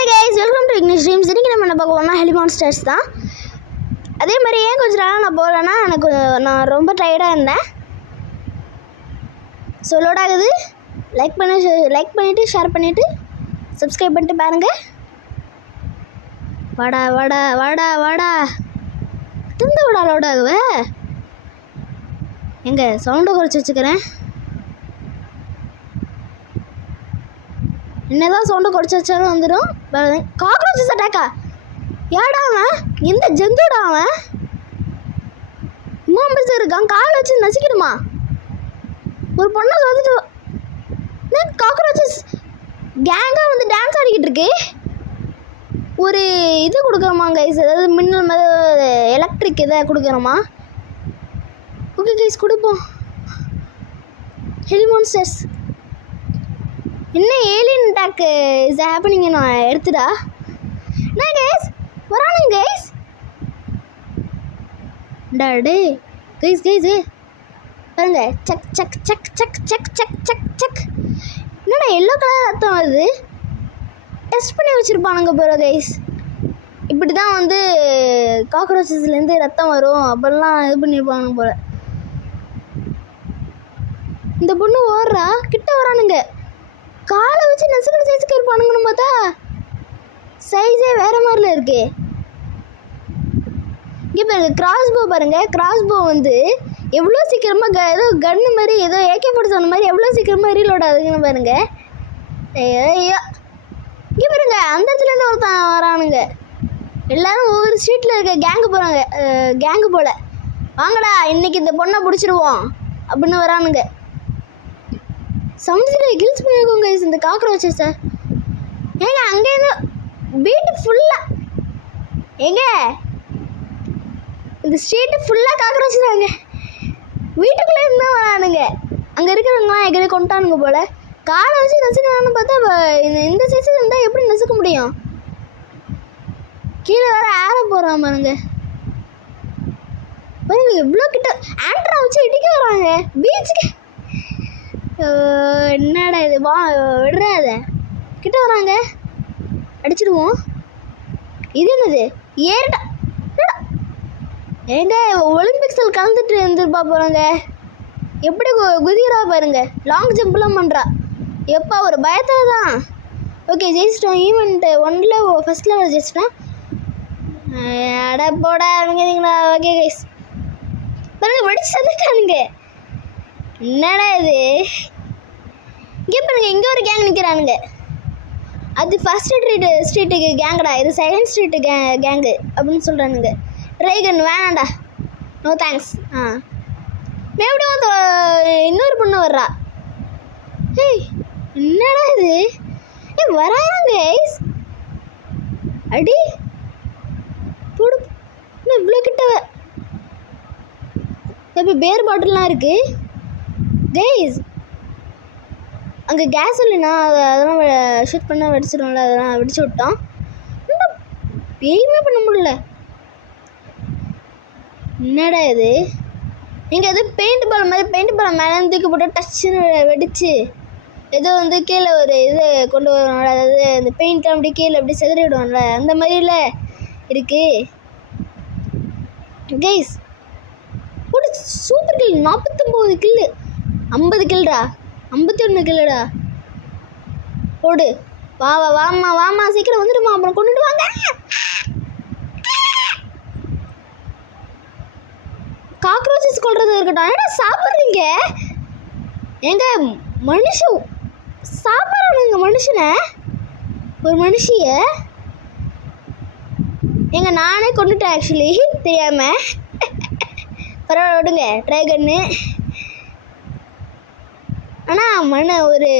Hi guys, welcome to Ignish Dreams. இன்னைக்கு நம்ம என்ன பார்க்க போறோம்னா ஹெலி மான்ஸ்டர்ஸ் தான். அதே மாதிரி ஏன் கொஞ்ச நாளாக நான் போகலன்னா நான் ரொம்ப டயர்டாக இருந்தேன். ஸோ லோட் ஆகுது. லைக் பண்ணிவிட்டு ஷேர் பண்ணிவிட்டு சப்ஸ்கிரைப் பண்ணிட்டு பாருங்கள். வாடா வாடா வாடா வாடா திருந்த விடா லோட் ஆகுவே. எங்கே சவுண்டை குறைச்சி வச்சுக்கிறேன். என்னதான் சவுண்டை குறைச்சி வச்சாலும் வந்துடும். காக்ரோச்சஸ் அட்டாக்கா? ஏடா அவன்? எந்த ஜந்துடா அவன்? இம்மா பெருசு இருக்கான். கால் வச்சு நசிக்கணுமா? ஒரு பொண்ணை சொல்லிட்டு காக்ரோச்சஸ் கேங்காக வந்து டான்ஸ் ஆடிக்கிட்டு இருக்கு. ஒரு இது கொடுக்குறோமா கைஸ், அதாவது மின்னல் மாதிரி எலக்ட்ரிக் இதை கொடுக்குறோமா? ஓகே கைஸ், கொடுப்போம். ஹெலி மான்ஸ்டர்ஸ் என்ன ஏலியன் அட்டாக் இஸ் ஹேப்பனிங்? நான் எடுத்துடா என்ன கைஸ் வரானுங்க கைஸ். டே கைஸ் பாருங்க. சக் சக் சக் சக் சக் சக் சக் சக். என்னடா எல்லோ கலர் ரத்தம் வருது? டெஸ்ட் பண்ணி வச்சுருப்பானுங்க போகிற கைஸ். இப்படி தான் வந்து காக்ரோச்சஸ்லேருந்து ரத்தம் வரும் அப்படிலாம் இது பண்ணியிருப்பானுங்க போல். இந்த பொண்ணு ஓடுறா, கிட்ட வரானுங்க. காலை வச்சு நசுக்கிற சைஸுக்கு இருப்பானுங்கன்னு பார்த்தா சைஸே வேறு மாதிரில இருக்கு. இங்கே பாருங்க, கிராஸ்போ பாருங்கள். கிராஸ்போ வந்து எவ்வளோ சீக்கிரமாக ஏதோ கன்னு மாதிரி, ஏதோ AK-47 மாதிரி எவ்வளோ சீக்கிரமாக ரீலோட் ஆகுதுன்னு பாருங்க. ஐயோ இங்கே பாருங்க, அந்த இடத்துலேருந்து ஒருத்தன் வரானுங்க. எல்லோரும் ஒவ்வொரு ஸ்ட்ரீட்டில் இருக்க கேங்கு போல். வாங்கடா இன்னைக்கு இந்த பொண்ணை பிடிச்சிருவோம் அப்படின்னு வரானுங்க. சவுண்ட்ஸில் கில்ஸ் பண்ணியிருக்கோங்க கைஸ் இந்த காக்ரோச்சஸை. ஏங்க அங்கேருந்து வீட்டு ஃபுல்லாக, ஏங்க இந்த ஸ்ட்ரீட்டு ஃபுல்லாக காக்ரோச்சஸ் தாங்க. வீட்டுக்குள்ளே இருந்தால் வரானுங்க. அங்கே இருக்கிறவங்களாம் எங்கே கொண்டானுங்க போல். காலை வச்சு நசுக்கணும்னு பார்த்தா இந்த சைஸுக்கு இருந்தால் எப்படி நசுக்க முடியும்? கீழே வேறு ஆற போகிறான் பாருங்க. பாருங்க எவ்வளோ கிட்ட ஆண்ட்ரா வச்சு இடிக்க வராங்க பீச்சுக்கு. என்னடா இது, வா விடுறாத. கிட்ட வராங்க, அடிச்சிடுவோம். இது என்னது ஏறிட்டா? ஏங்க ஒலிம்பிக்ஸில் கலந்துட்டு இருந்துருப்பா போகிறாங்க. எப்படி குதிக்கிறா பாருங்க. லாங் ஜம்ப்லாம் பண்ணுறா. எப்பா ஒரு பயத்தில் தான். ஓகே ஜெயிச்சிட்டோம். ஈவெண்ட் 1ல் ஃபஸ்ட் லெவல் ஜெயிச்சிட்டோம். அட போடா அவங்கங்களா. ஓகே கைஸ் பாருங்க, வெடிச்சு வந்துட்டானுங்க. என்னடா இது? இங்கே பாருங்க, இங்கே ஒரு கேங் நிற்கிறானுங்க. அது ஃபஸ்ட் ஸ்ட்ரீட்டுக்கு கேங்கடா, இது செகண்ட் ஸ்ட்ரீட்டு கேங்கு அப்படின்னு சொல்கிறானுங்க. ட்ரைகன் வேணாண்டா, நோ தேங்க்ஸ். மறுபடியும் இன்னொரு பொண்ணு வர்றா. ஏய் என்னடா இது? வராங்க கைஸ். அடி போடு. இன்னும் இவ்வளோ கிட்டவ. இப்போ பேர் பாட்டில்லாம் இருக்குது கைஸ். அங்கே கேஸ் இல்லைன்னா அதெல்லாம் ஷூட் பண்ண வெடிச்சிடும்ல, அதெல்லாம் வெடிச்சு விட்டோம். எதுவுமே பண்ண முடியல. என்னடா இது? நீங்கள் எது பெயிண்ட் பால் மேலே தூக்கி போட்டு டச்சுன்னு வெடிச்சு ஏதோ வந்து கீழே ஒரு இது கொண்டு வருவாங்கள்ல, அதாவது இந்த பெயிண்ட்லாம் அப்படி கீழே அப்படி செதறி விடுவாங்கள்ல, அந்த மாதிரில இருக்குது கைஸ். ஒரு சூப்பர் கில். 49 கில்லு, 50 கில்டா, 51 கில்லுடா. போடு. வாமா சீக்கிரம் வந்துடுமா, அப்புறம் கொண்டுட்டு வாங்க. காக்ரோச்சஸ் கொள்றது இருக்கட்டும், ஏன்னா சாப்பிட்றீங்க. எங்க மனுஷன் சாப்பிட்றானுங்க மனுஷனை, ஒரு மனுஷிய. எங்க நானே கொண்டுட்டேன் ஆக்சுவலி தெரியாமல். பரவாயில்ல விடுங்க. ட்ரைகன்னு ஆனால் ஒரு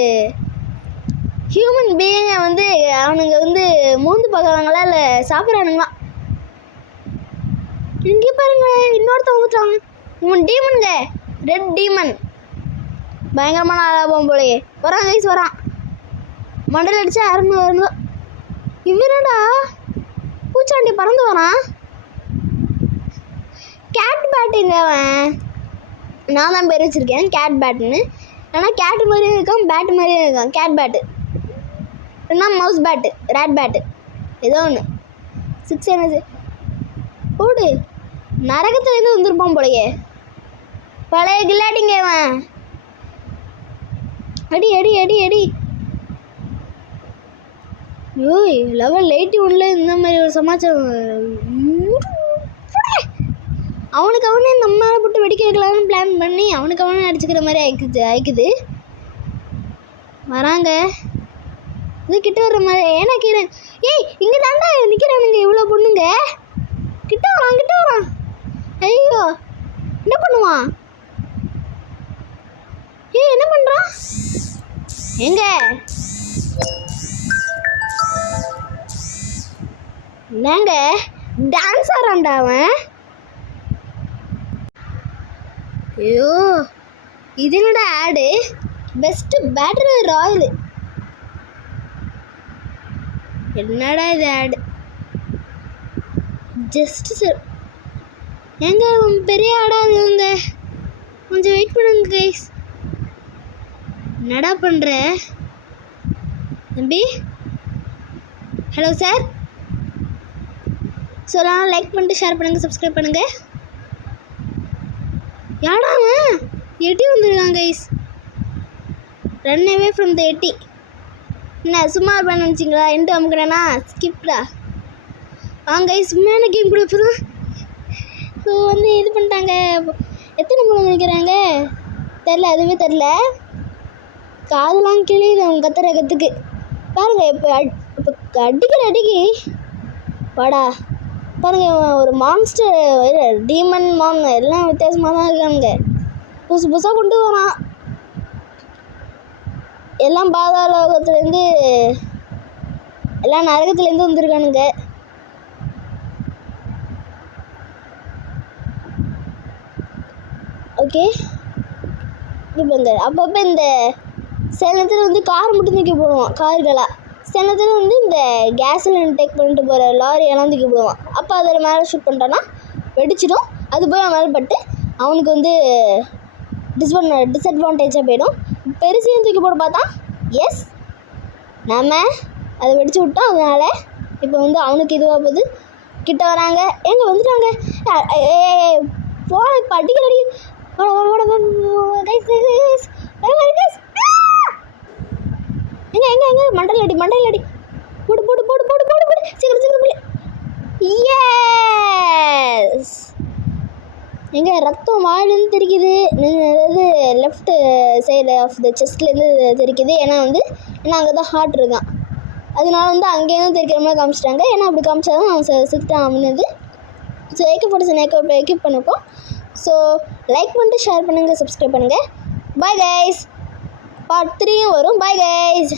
ஹியூமன் பீயிங்கை வந்து அவனுங்க வந்து மூந்து பார்க்குறாங்களா இல்லை சாப்பிட்றானுங்களாம். இங்கே பாருங்க, இன்னொருத்தன் வந்துட்டாங்க. இவன் டீமனுங்க, ரெட் டீமன். பயங்கரமான ஆளாபம் போலையே. வரான் கைஸ், வரான். மண்டல் அடித்தா அருமை வரணும். இவனடா பூச்சாண்டி பறந்து வரான். கேட் பேட்டுங்க அவன். நான் தான் பேர் வச்சுருக்கேன் கேட் பேட்டுன்னு. ஆனால் கேட்டு மாதிரியும் இருக்கான், பேட்டு மாதிரியும் இருக்கான். கேட் பேட்டு இல்லைன்னா மவுஸ் பேட்டு, ரேட் பேட்டு, ஏதோ ஒன்று. 6 என்னது ஓடு, நரகத்துலேருந்து வந்திருப்பான் போலையே. பழைய கில்லாடிங்க அவன். அடி அடி அடி அடி. ஓய் லெவல் 81 இந்த மாதிரி ஒரு சமாச்சாரம். அவனுக்கு அவனே நம்ம போட்டு வெடிக்க வைக்கலாம்னு பிளான் பண்ணி அவனுக்கு அவனே அடிச்சுக்கிற மாதிரி ஆயிக்குது. வராங்க, இது கிட்ட வர்ற மாதிரி. ஏன்னா கீழே ஏய் இங்கே தாண்டா நிற்கிறானுங்க இவ்வளோ பொண்ணுங்க. கிட்ட வரான். ஐயோ என்ன பண்ணுவான்? ஏய் என்ன பண்ணுறான்? எங்க என்னங்க டான்ஸ் ஆடுறான்டா அவன். ஐயோ இது என்னடா ஆடு? Best battery Royal. என்னடா இது ஆடு? ஜஸ்ட் சார் எங்க பெரிய ஆடாது இவங்க. கொஞ்சம் வெயிட் பண்ணுங்க கைஸ். என்னடா பண்ணுற தம்பி? Hello sir. சொல்லலாம், லைக் பண்ணிட்டு ஷேர் பண்ணுங்கள், சப்ஸ்கிரைப் பண்ணுங்கள். யாடா அவன்? எட்டி வந்துருக்கான் guys. Run away from the yeti. என்ன சும்மா இருப்பேன்னு நினச்சிங்களா? என்ட்டு அமுக்கிறேன்னா ஸ்கிப்டா. வாங்க கைஸ், உண்மையான கேம் கூட இப்போ தான் ஸோ வந்து இது பண்ணிட்டாங்க. எத்தனை மூணு நினைக்கிறாங்க தெரில, அதுவே தெரில. காதெல்லாம் கிளியுது அவங்க கத்துறதுக்கு. பாருங்க இப்போ அடிக்கிற அடிக்கி வாடா. பாருங்க ஒரு மான்ஸ்டர், டீமன் மான் எல்லாம் வித்தியாசமாக தான் இருக்கானுங்க. புதுசாக கொண்டு வரான். எல்லாம் பாதாளோகத்துலேருந்து எல்லாம் நரகத்துலேருந்து வந்திருக்கானுங்க. ஓகே இப்போ இந்த அப்பப்போ இந்த சில நேரத்தில் வந்து கார் மட்டும் தூக்கி போடுவான், கார்களாக. சில நேரத்தில் வந்து இந்த கேஸ் சிலிண்டர் டேக் பண்ணிட்டு போகிற லாரியெல்லாம் தூக்கி போடுவான். அப்போ அதில் மேலே ஷூட் பண்ணிட்டான்னா வெடிச்சிடும். அது போய் அவன் மேலே பட்டு அவனுக்கு வந்து டிஸ்அட்வான்டேஜாக போயிடும். பெருசையும் தூக்கி போட பார்த்தா எஸ் நம்ம அதை வெடிச்சு விட்டோம். அதனால் இப்போ வந்து அவனுக்கு இதுவாக போகுது. கிட்ட வராங்க, எங்கே வந்துட்டாங்க. போன இப்போ அடிக்கடி எங்க மண்டல் அடி போடு போடு போடு போடு போடு போடு சீக்கிரம் போடு. எஸ் எங்க ரத்தம் வாயிலேருந்து தெரிக்குது. அதாவது லெஃப்ட் சைடு ஆஃப் த செஸ்ட்லேருந்து தெரிக்குது. ஏன்னா அங்கே தான் ஹார்ட் இருக்கான். அதனால வந்து அங்கேயும் தெரிக்கிற மாதிரி காமிச்சிட்டாங்க. ஏன்னா அப்படி காமிச்சாதான் அவன் செத்துட்டான் அப்படின்னது. ஸோ AK-47 எக்யூப் பண்ணிப்போம். ஸோ லைக் பண்ணிட்டு ஷேர் பண்ணுங்கள், சப்ஸ்கிரைப் பண்ணுங்கள். Bye guys. பார்ட் 3 வரும். Bye guys.